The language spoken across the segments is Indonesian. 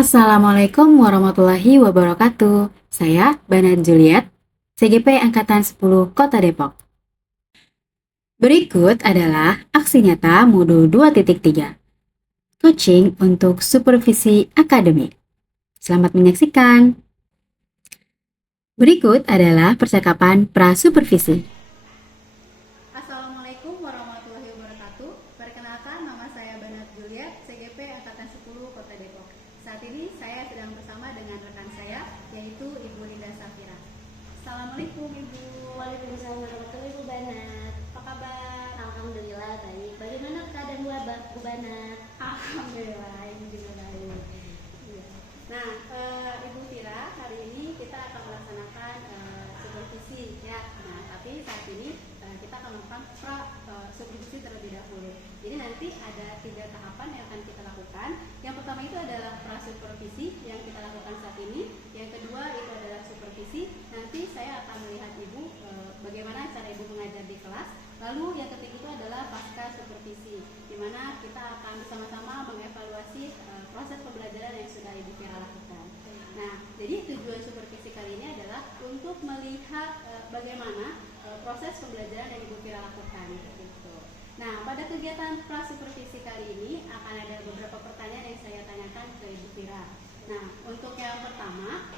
Assalamualaikum warahmatullahi wabarakatuh. Saya Banat Juliet, CGP Angkatan 10 Kota Depok. Berikut adalah aksi nyata modul 2.3. Coaching untuk supervisi akademik. Selamat menyaksikan. Berikut adalah percakapan pra-supervisi. Assalamualaikum warahmatullahi wabarakatuh. Perkenalkan, nama saya Banat Juliet, CGP Angkatan 10 Kota Depok. Saat ini saya sedang bersama dengan rekan saya, yaitu Ibu Linda Safira. Assalamualaikum Ibu. Waalaikumsalam warahmatullahi wabarakatuh, Bu Banat. Apa kabar? Alhamdulillah baik. Bagaimana keadaan Bu Banat? Alhamdulillah, ini juga baik. Iya. Nah, Ibu Fira, hari ini kita akan melaksanakan supervisi ya. Nah, tapi saat ini kita akan melakukan supervisi terlebih dahulu. Jadi nanti ada 3 tahapan yang akan kita lakukan. Yang pertama itu adalah pra-supervisi yang kita lakukan saat ini. Yang kedua itu adalah supervisi. Nanti saya akan melihat Ibu bagaimana cara Ibu mengajar di kelas. Lalu yang ketiga itu adalah pasca supervisi, di mana kita akan bersama-sama mengevaluasi proses pembelajaran yang sudah Ibu Fira lakukan. Nah, jadi tujuan supervisi kali ini adalah untuk melihat bagaimana proses pembelajaran yang Ibu Fira lakukan. Gitu. Nah, pada kegiatan pra-supervisi kali ini akan ada beberapa pertanyaan yang saya tanyakan ke Ibu Fira. Nah, untuk yang pertama,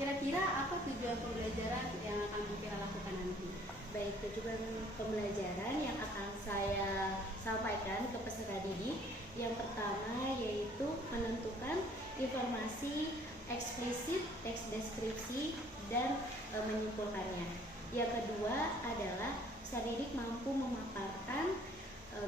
kira-kira apa tujuan pembelajaran yang akan Ibu Fira lakukan nanti? Baik, tujuan pembelajaran yang akan saya sampaikan ke peserta didik yang pertama yaitu menentukan informasi eksplisit, teks deskripsi, dan menyimpulkannya. Yang kedua adalah peserta didik mampu memaparkan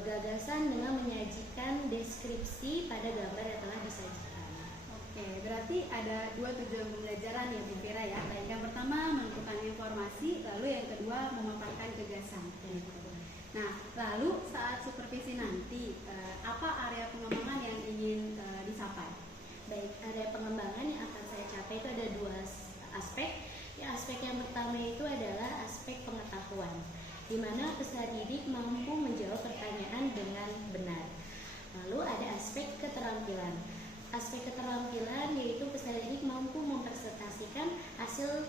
gagasan dengan menyajikan deskripsi pada gambar yang telah disajikan. Oke, berarti ada 2 tujuan pembelajaran ya Bu Fira ya. Yang pertama menentukan informasi, lalu yang kedua memaparkan gagasan. Nah, lalu saat supervisi nanti apa area pengembangan yang ingin dicapai? Baik, area pengembangan yang akan saya capai itu ada 2 aspek. Ya, aspek yang pertama itu adalah aspek pengetahuan, di mana peserta didik mampu menjawab pertanyaan dengan benar. Lalu ada aspek keterampilan. Aspek keterampilan yaitu peserta didik mampu mempresentasikan hasil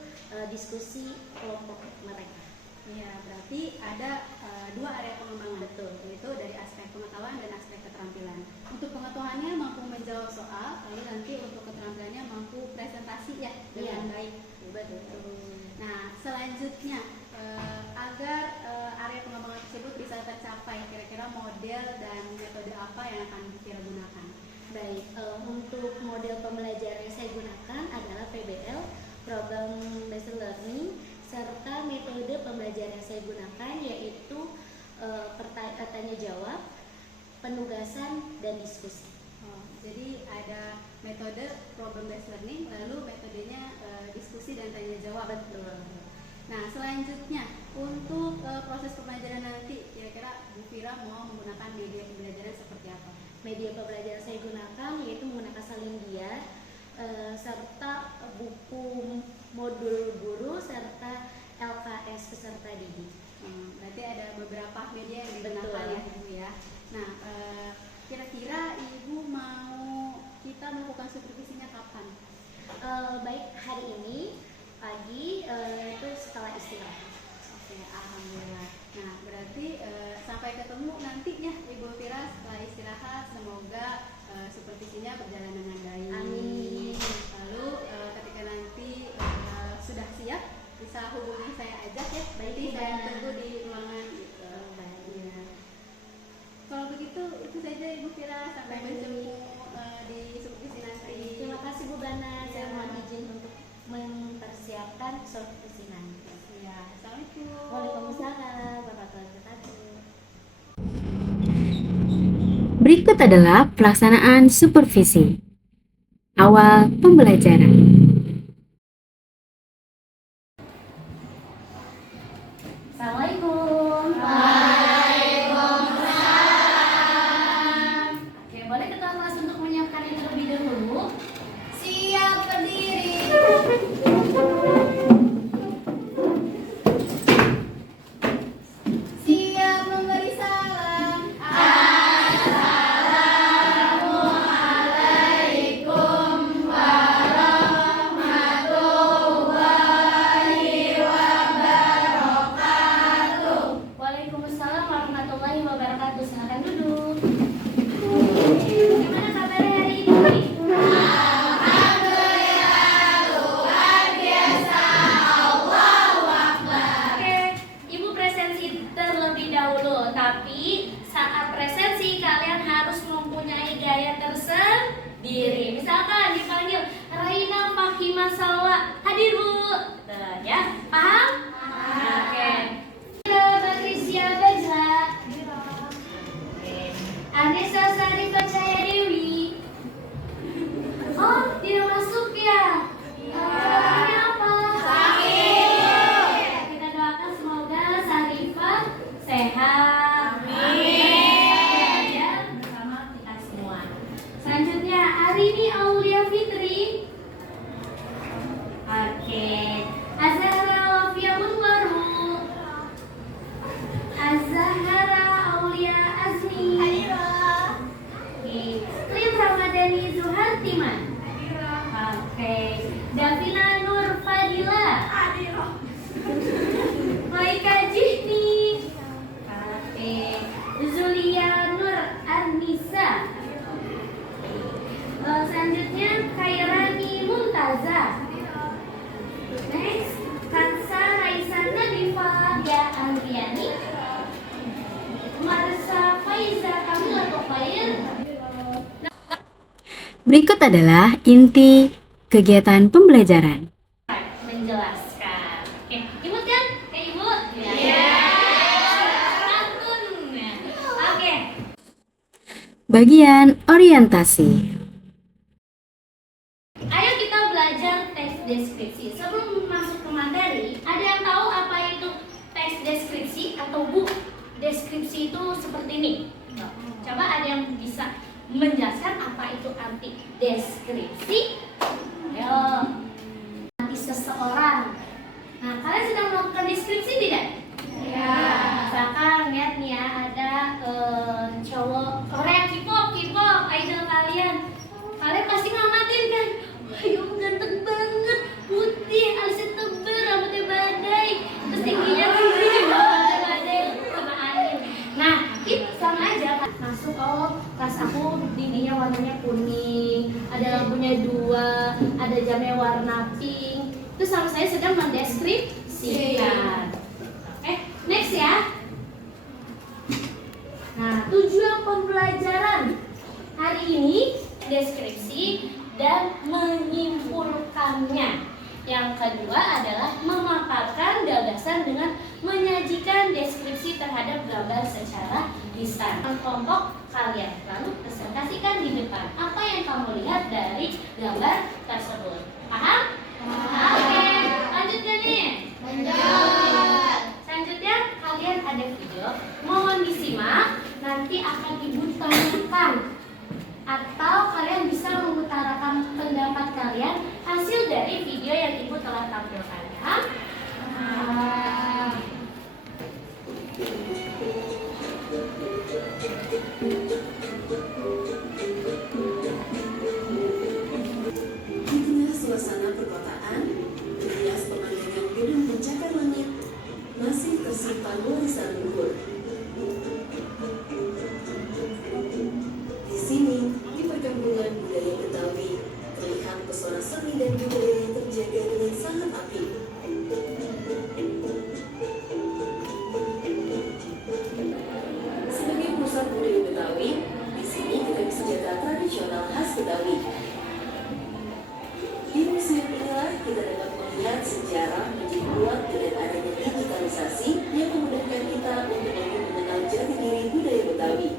diskusi kelompok mereka. Ya, berarti ada 2 area pengembangan. Betul. Yaitu dari aspek pengetahuan dan aspek keterampilan. Untuk pengetahuannya mampu menjawab soal, lalu nanti untuk keterampilannya mampu presentasi ya dengan baik. Betul. Nah, selanjutnya agar area pengembangan tersebut bisa tercapai, kira-kira model dan metode apa yang akan kita gunakan? Baik, untuk model pembelajaran yang saya gunakan adalah PBL, Program Based Learning, serta metode pembelajaran yang saya gunakan yaitu tanya jawab, penugasan, dan diskusi. Jadi ada metode problem based learning, lalu metodenya diskusi dan tanya jawab. Betul. Nah, selanjutnya untuk proses pembelajaran nanti, kira-kira Bu Fira mau menggunakan media pembelajaran seperti apa? Media pembelajaran saya gunakan yaitu menggunakan Salindia, serta buku modul guru serta LKS peserta didik. Berarti ada beberapa media yang digunakan ya Ibu ya. Nah, kira-kira Ibu mau kita melakukan supervisinya kapan? Baik, hari ini pagi itu setelah istirahat. Oke, alhamdulillah. Nah, berarti sampai ketemu nantinya Ibu Fira setelah istirahat. Semoga supervisinya berjalan dengan baik. Amin. Lalu ketika nanti sudah siap, bisa hubungi saya ajak ya. Nanti saya tunggu di ruangan gitu. Ya. Kalau begitu itu saja Ibu Fira, sampai bertemu di supervisi nanti. Terima kasih Bu Bana. Saya mohon izin untuk mempersiapkan supervisi nanti. Ya, assalamualaikum. Waalaikumsalam warahmatullahi wabarakatuh. Berikut adalah pelaksanaan supervisi. Awal pembelajaran. Assalamualaikum. Oke, boleh ketua kelas untuk menyiapkan yang terlebih dahulu. Siap berdiri. Siap memberi salam. Assalamualaikum diri. Misalkan dipanggil Raina Fahima Salwa, hadir Bu. Tuh, ya, paham? Oke. Patricia Bajra. Oke. Anissa Sari Percaya Dewi. Oh, tidak masuk ya? Ini apa? Sakit. Kita doakan semoga Sarifah sehat. Amin. Ya, bersama kita semua. Selanjutnya, Arini Aulia Fitri. Oke. Azahra Wafia Munwaru. Azahara Aulia Azmi. Oke. Lin Ramadhani Zuhartiman. Oke. Davina Nur Fadila. Maika Jihni. Oke. Zulia Nur Arnisa. Selanjutnya Khairani Muntaza. Next, Kansa Raisa Nadifa Ya Andriani. Marisa Faiza Kamila Tofair. Berikut adalah inti kegiatan pembelajaran. Menjelaskan. Oke, Ibu kan? Ibu? Iya. Santun. Oke. Bagian orientasi. Ayo kita belajar teks deskripsi. Sebelum masuk ke materi, ada yang tahu apa itu teks deskripsi atau bu deskripsi itu seperti ini? Coba ada yang bisa menjelaskan apa itu arti deskripsi? Ayo. Arti seseorang. Nah, kalian sedang melakukan deskripsi tidak? Iya. Misalkan lihat nih ya, ada cowok Korea K-pop idol kalian. Kalian pasti ngamatin kan? Ayo ganteng banget, putih, alisnya tebal, rambutnya badai, terus tingginya tinggi banget, badai sama angin. Nah, itu sama aja kan? Masuk kelas aku dindingnya warnanya kuning, ada lampunya 2, ada jamnya warna pink. Itu sama saya sedang mendeskripsikan. Next ya. Nah, tujuan pembelajaran hari ini deskripsi dan menyimpulkannya. Yang kedua adalah memaparkan gagasan dengan menyajikan deskripsi terhadap gambar secara lisan. Kelompok kalian lalu presentasikan di depan apa yang kamu lihat dari gambar tersebut. Paham? Oke, lanjutkan nih. Lanjut. Selanjutnya kalian ada video, mohon disimak. Nanti akan ibu tanyakan. Atau kalian bisa mengutarakan pendapat kalian hasil dari video yang ibu telah tampilkan ya. Di tengah suasana perkotaan, rias pemandangan gedung pencakar langit masih tersimpan warisan luhur. Di sini, di perkampungan budaya Betawi, terlihat pesona seni dan budaya yang terjaga dengan sangat apik. Sebagai pusat budaya Betawi, di sini kita bisa jaga tradisional khas Betawi. Di museum inilah kita dapat melihat sejarah menjadi kuat dengan adanya digitalisasi yang memudahkan kita untuk lebih mengenal jati diri budaya Betawi.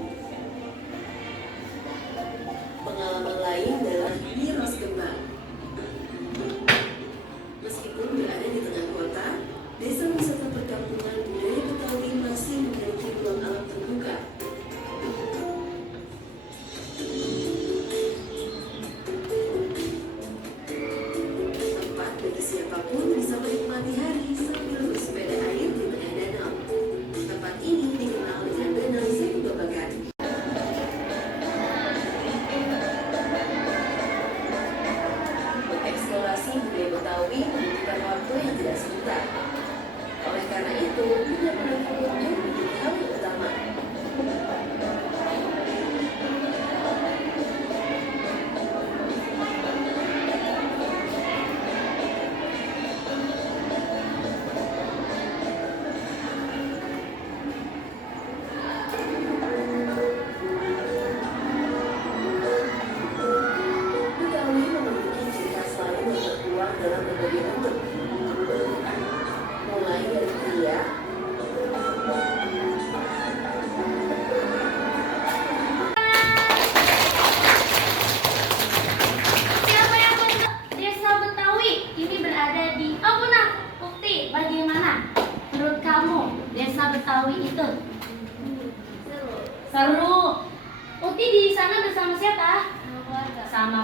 Pengalaman lain adalah miras kembang. Meskipun berada di tengah kota, desa wisata perkampungan budaya Betawi masih memiliki ruang alam terbuka. Tempat bagi siapapun bisa menikmati hari sambil bersepeda air di tengah danau. Tempat ini dikenal dengan Danau Setu Babakan. Mengeksplorasi budaya Betawi membutuhkan waktu yang tidak sebentar. Oleh karena itu, tidak pernah pengunjung menjadi hal yang utama.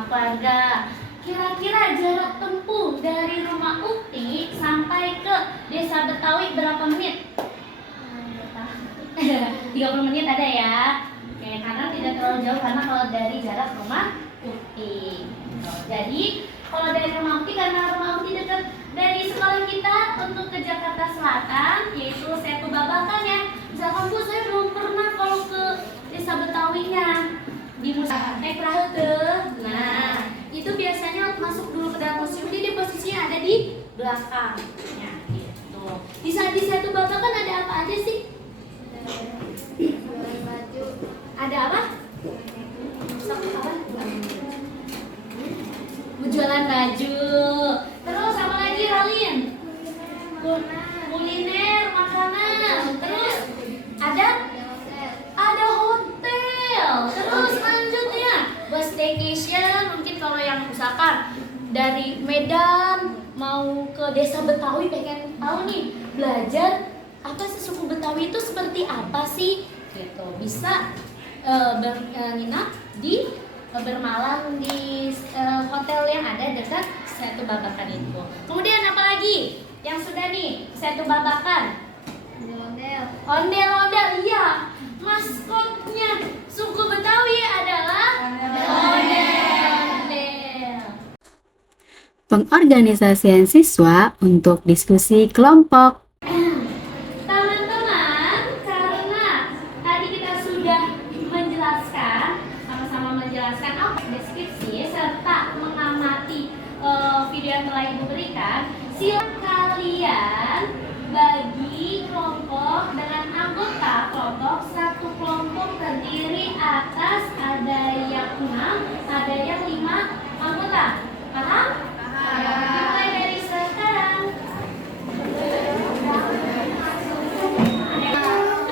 bersama keluarga. Kira-kira jarak tempuh dari rumah Ukti sampai ke Desa Betawi berapa menit? 30 menit ada ya. Oke, karena tidak terlalu jauh karena kalau dari jarak rumah Ukti. Jadi kalau dari rumah Ukti, karena rumah Ukti dekat dari sekolah kita untuk ke Jakarta Selatan, yaitu Setu Babakan ya. Misalkan Bu, saya belum pernah kalau ke Desa Betawinya di museum naik perahu tuh. Nah, itu biasanya masuk dulu ke dalam museum, jadi posisinya ada di belakang. Ya, gitu. Di saat di Setu Babakan ada apa aja sih? Ada apa? Jualan baju. Terus apa lagi, Ralin? Kuliner, makanan. Terus ada hotel. Terus lanjutnya bus staycation. Mungkin kalau yang misalkan dari Medan mau ke Desa Betawi, pengen tahu nih belajar apa sih suku Betawi itu seperti apa sih? Gitu. Bisa menginap di bermalam di hotel yang ada dekat Setu Babakan itu. Kemudian apa lagi yang sudah nih Setu Babakan? Ondel-ondel, iya. Maskotnya suku Betawi adalah ondel-ondel. Pengorganisasian siswa untuk diskusi kelompok. Teman-teman, karena tadi kita sudah sama-sama menjelaskan apa deskripsi serta mengamati video yang telah Ibu berikan, silakan kalian bagi kelompok dengan anggota kelompok. Satu kelompok terdiri atas ada yang 6, ada yang 5 anggota. Paham? Dimulai dari sekarang.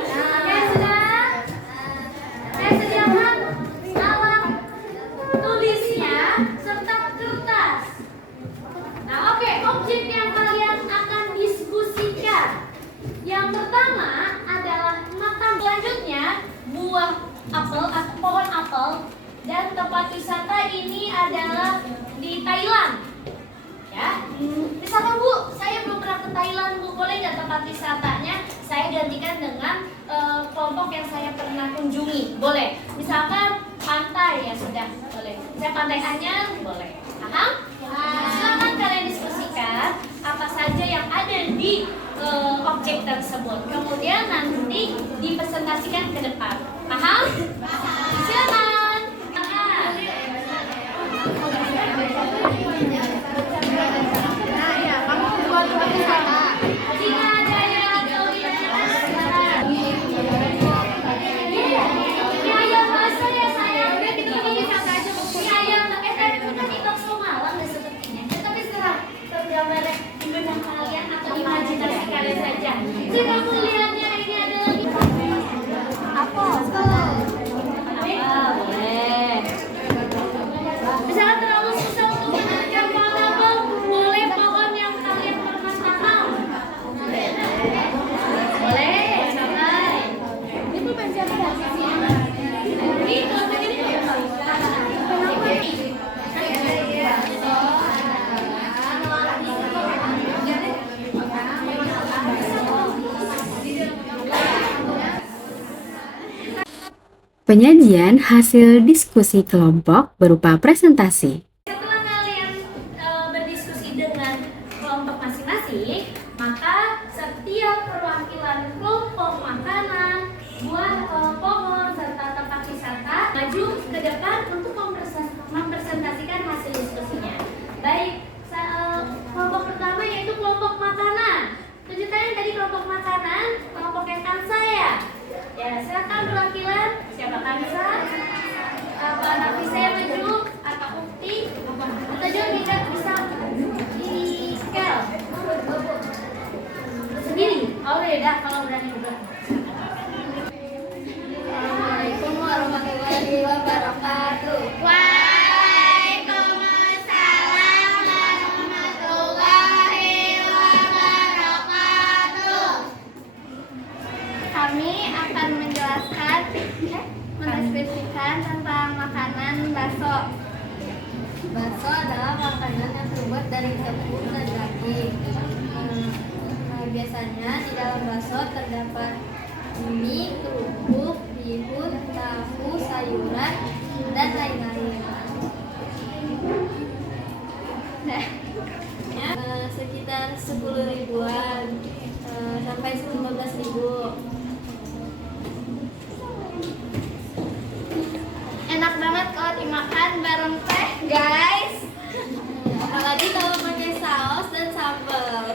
Oke, sudah? Saya sediakan alat tulisnya serta kertas. Nah, oke, objek yang kalian akan diskusikan. Yang pertama adalah makan. Selanjutnya buah apel atau pohon apel, dan tempat wisata ini adalah di Thailand. Ya, misalkan Bu, saya belum pernah ke Thailand, Bu, boleh nggak tempat wisatanya saya gantikan dengan kelompok yang saya pernah kunjungi? Boleh. Misalkan pantai, ya sudah, boleh. Saya Pantai Anyar, boleh. Paham? Silakan kalian diskusikan apa saja yang ada di objek tersebut. Kemudian nanti dipresentasikan ke depan. Paham? Silakan. Jika melihatnya ini adalah apel. Boleh. Misalnya terlalu susah untuk menemukan pohon apel, boleh pohon yang kalian pernah tanam. Boleh, sampai. Ini pulpen siapa ya? Ini kalau begini Penyajian hasil diskusi kelompok berupa presentasi. setelah kalian berdiskusi dengan kelompok masing-masing, maka setiap perwakilan kelompok makanan, buah pohon, serta tempat wisata maju ke depan untuk mempresentasikan hasil diskusinya. Baik, kelompok pertama yaitu kelompok makanan. Tunjukkan tadi kelompok makanan, kelompok yang Kansa ya. Ya, silakan perwakilan. Siapa Kansa? Apa Nafisa maju? Atau Ukti? Bakso adalah makanan yang terbuat dari tepung dan daging. Biasanya di dalam bakso terdapat mie, kerupuk, bihun, tahu, sayuran, dan lain-lain. Sekitar 10 ribuan sampai 15 ribu. Enak banget kalau dimakan bareng teh, guys. Apalagi kalau pakai saus dan sambal.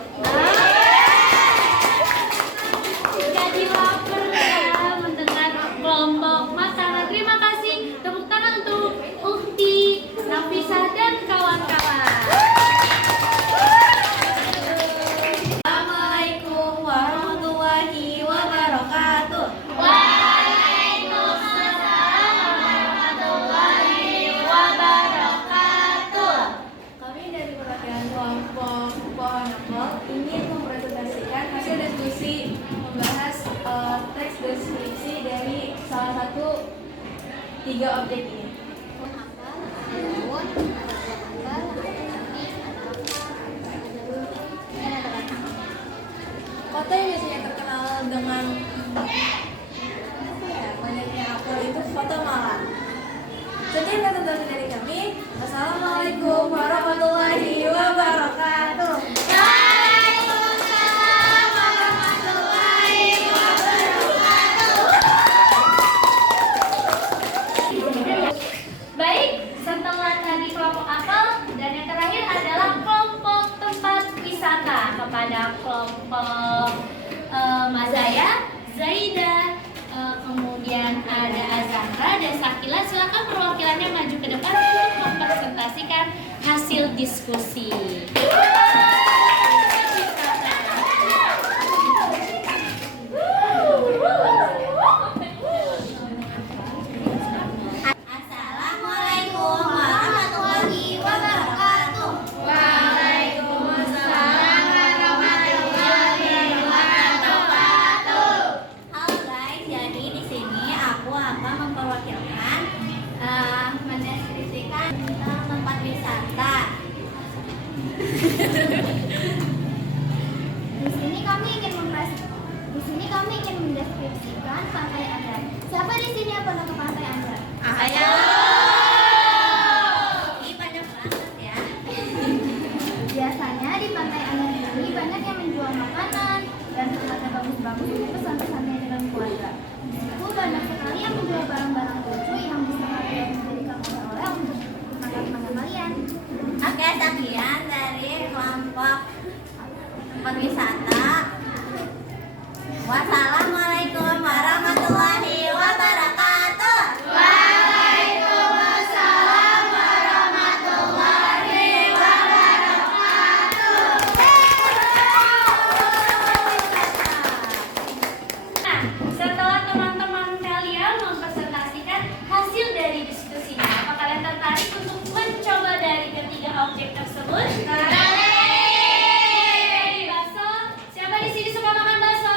Jadi lapar ya mendengar kelompok makanan. Terima kasih. Tepuk tangan untuk Ukti, Nafisah, dan kawan-kawan. Assalamualaikum warahmatullahi wabarakatuh. Waalaikumsalam warahmatullahi wabarakatuh. Kami dari perwakilan kelompok Pohon Apel ingin mempresentasikan hasil diskusi membahas teks deskripsi dari salah satu 3 objek ini. Kota yang biasanya terkenal dengan banyaknya apel itu Kota Malang. Sekian presentasi dari kami. Wassalamualaikum warahmatullahi wabarakatuh. Waalaikumsalam warahmatullahi wabarakatuh. Baik, setelah tadi kelompok apel dan yang terakhir adalah kelompok tempat wisata. Kepada kelompok Mazaya, Zaida, kemudian ada Azahra dan Sakila, silakan perwakilannya maju ke depan untuk mempresentasikan hasil diskusi. Assalamualaikum warahmatullahi wabarakatuh. Waalaikumsalam warahmatullahi wabarakatuh. Halo guys, jadi di sini aku akan memperwakilkan mendeskripsikan tentang tempat wisata. Di sini kami ingin mendeskripsikan Pantai Anyer. Siapa di sini yang pernah ke Pantai Anyer? Ayo. Ini banyak banget ya. Biasanya di Pantai Anyer ini banyak yang menjual makanan dan tempatnya bagus-bagus untuk santai-santai dengan keluarga. Di situ banyak sekali yang menjual barang-barang lucu yang bisa kalian menjadikan oleh-oleh untuk makan-makan kalian. Oke, sekian dari kelompok tempat wisata. Wassalamualaikum warahmatullahi wabarakatuh. Waalaikumsalam warahmatullahi wabarakatuh. Nah, setelah teman-teman kalian mempresentasikan hasil dari diskusinya, apa kalian tertarik untuk mencoba dari ketiga objek tersebut? Bakso. Siapa di sini suka makan bakso?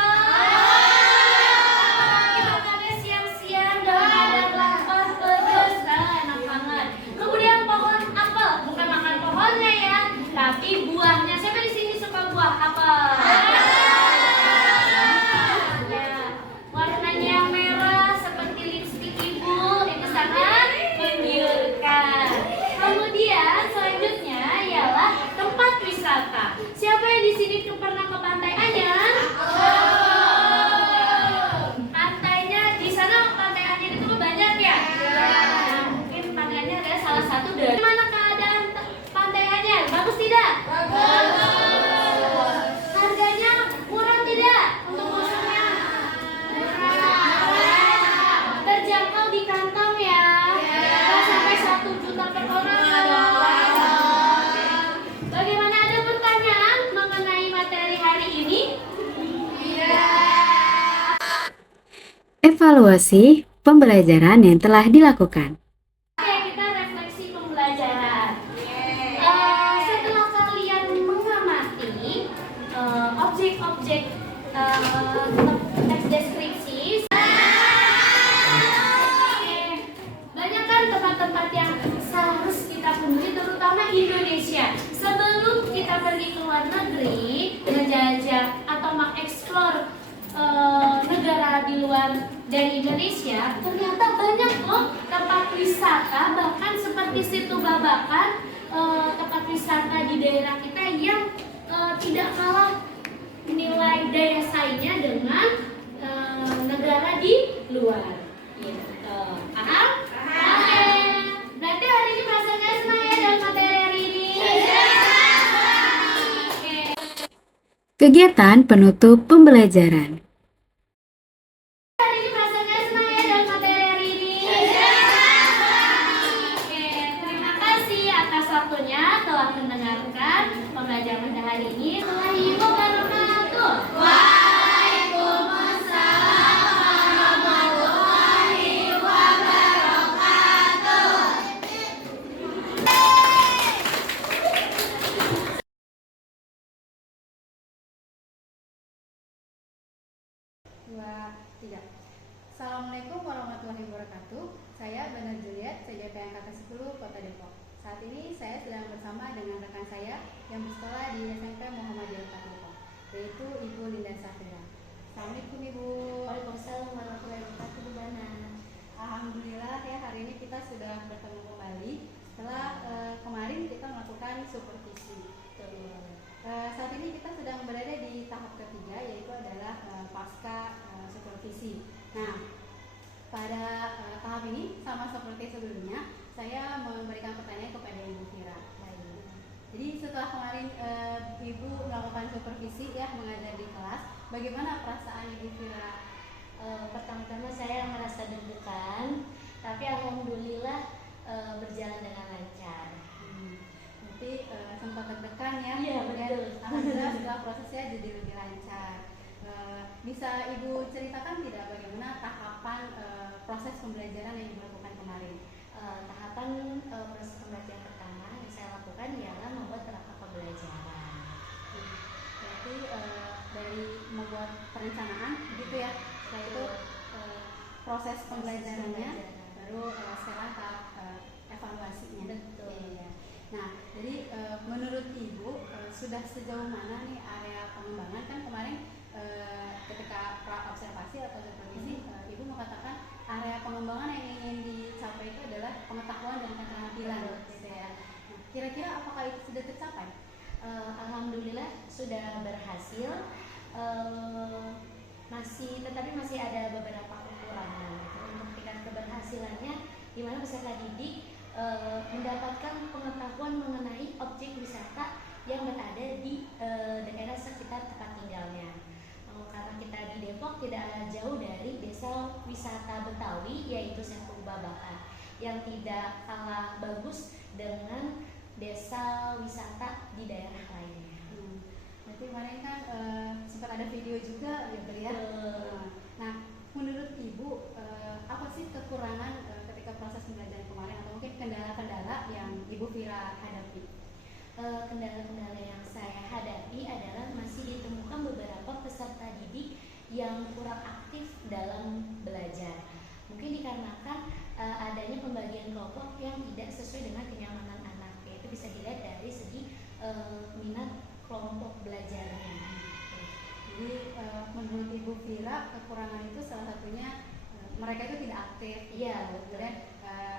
Kita makannya siang-siang dalam keadaan lapar, pedas, enak banget. Kemudian pohon apel, bukan makan pohonnya ya, tapi buahnya. Siapa di sini suka buah apel? Ya, warnanya yang merah seperti lipstik ibu, itu sangat menggiurkan. Kemudian selanjutnya ialah tempat wisata. Siapa yang di sini pernah ke Pantai Anyer? Pantainya di sana, Pantai Anyer itu banyak ya? Nah, mungkin Pantai Anyer adalah salah satu dari. Gimana keadaan Pantai Anyer? Bagus tidak? Harganya murah tidak untuk masuknya? Terjangkau di kantong ya? Nggak sampai 1 juta per orang. Bagaimana, ada pertanyaan mengenai materi hari ini? Evaluasi pembelajaran yang telah dilakukan. Oke, kita refleksi pembelajaran. Setelah kalian mengamati objek-objek teks deskripsi, banyak kan tempat-tempat yang seharus kita kunjungi, terutama Indonesia. Sebelum kita pergi ke luar negeri, menjajah atau mengeksplor negara di luar dari Indonesia, ternyata banyak loh tempat wisata, bahkan seperti Situ Babakan, tempat wisata di daerah kita yang tidak kalah nilai daya saingnya dengan negara di luar. Gitu. Paham? Oke. Berarti hari ini bahasanya senang ya dalam materi hari ini. Oke. Kegiatan penutup pembelajaran. Hari ini bahasanya senang ya dalam materi hari ini. Oke. Terima kasih atas waktunya telah mendengarkan pembelajaran pada hari ini. Assalamualaikum warahmatullahi wabarakatuh. Dua, tiga. Assalamualaikum warahmatullahi wabarakatuh. Saya Bana Juliet, CGP Angkatan 10 Kota Depok. Saat ini saya sedang bersama dengan rekan saya yang bersekolah di SMP Muhammadiyah Kota Depok, yaitu Ibu Linda Safira. Assalamualaikum Ibu. Waalaikumsalam warahmatullahi wabarakatuh, Bu Bana. Alhamdulillah ya, hari ini kita sudah bertemu kembali setelah kemarin kita melakukan supervisi. Saat ini kita sedang berada di tahap ketiga, yaitu adalah pasca supervisi. Nah, pada tahap ini sama seperti sebelumnya, saya memberikan pertanyaan kepada Ibu Fira. Jadi setelah kemarin Ibu melakukan supervisi ya, mengajar di kelas, bagaimana perasaan Ibu Fira? Pertama-tama saya merasa deg-degan, tapi alhamdulillah berjalan dengan lancar. Nanti sempat deg-degan ya. Iya, betul. Alhamdulillah setelah prosesnya jadi lebih lancar. Bisa Ibu ceritakan tidak bagaimana tahapan proses pembelajaran yang Ibu lakukan kemarin? Tahapan proses pembelajaran pertama yang saya lakukan ialah membuat kerangka pembelajaran. Berarti dari membuat perencanaan gitu ya. Setelah itu proses pembelajarannya, baru sekarang tahap evaluasinya. Betul. Iya. Nah, jadi menurut Ibu sudah sejauh mana nih area pengembangan? Kan kemarin ketika observasi atau supervisi, Ibu mengatakan area pengembangan yang ingin dicapai itu adalah pengetahuan dan keterampilan. Gitu ya. Nah, kira-kira apakah itu sudah tercapai? Alhamdulillah sudah berhasil. Tetapi masih ada beberapa kekurangan. Untuk tingkat keberhasilannya, di mana peserta didik mendapatkan pengetahuan mengenai objek wisata yang berada di daerah sekitar tempat tinggalnya. Karena kita di Depok tidak jauh dari desa wisata Betawi, yaitu Situ Babakan, yang tidak kalah bagus dengan desa wisata di daerah lainnya. Berarti kemarin kan sempat ada video juga gitu ya. Nah, menurut Ibu apa sih kekurangan ketika proses pembelajaran kemarin, atau mungkin kendala-kendala yang Ibu Fira hadapi? Kendala-kendala yang saya hadapi adalah masih ditemukan beberapa peserta didik yang kurang aktif dalam belajar. Mungkin dikarenakan adanya pembagian kelompok yang tidak sesuai dengan kenyamanan anak. Itu bisa dilihat dari segi minat kelompok belajarnya. Jadi menurut Ibu Fira kekurangan itu salah satunya mereka itu tidak aktif. Iya, betul. Dan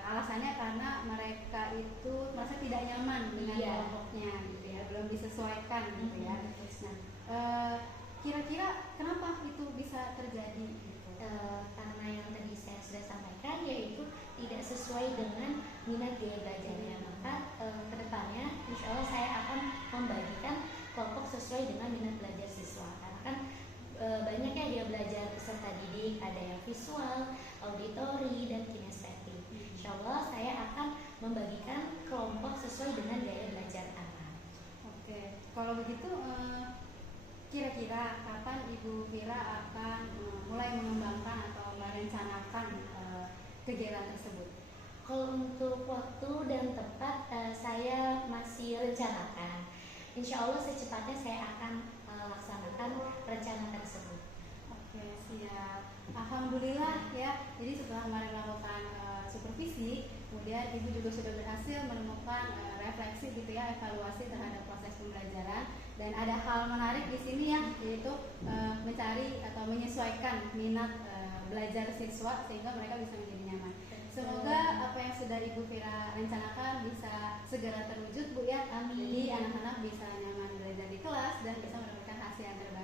alasannya karena mereka itu merasa tidak nyaman dengan kelompoknya, gitu ya, belum disesuaikan, gitu ya. Nah, kira-kira kenapa itu bisa terjadi? Gitu? Karena yang tadi saya sudah sampaikan, yaitu tidak sesuai dengan minat gaya belajarnya. Maka kedepannya, insya Allah saya akan membagikan kelompok sesuai dengan minat belajar siswa. Karena kan banyaknya dia belajar peserta didik, ada yang visual, auditori, dan kinestetik. Insya Allah saya akan membagikan kelompok sesuai dengan gaya belajar anak. Oke, kalau begitu kira-kira kapan Ibu Fira akan mulai mengembangkan atau merencanakan kegiatan tersebut? Kalau untuk waktu dan tempat saya masih rencanakan. Insya Allah secepatnya saya akan laksanakan rencana tersebut. Oke, siap. Alhamdulillah ya. Jadi setelah kemarin melakukan supervisi, kemudian Ibu juga sudah berhasil menemukan refleksi gitu gitu ya, evaluasi terhadap proses pembelajaran. Dan ada hal menarik di sini ya, yaitu mencari atau menyesuaikan minat belajar siswa sehingga mereka bisa menjadi nyaman. Semoga apa yang sudah Ibu Vira rencanakan bisa segera terwujud Bu ya. Amin. Jadi anak-anak bisa nyaman belajar di kelas dan bisa mendapatkan hasil yang terbaik.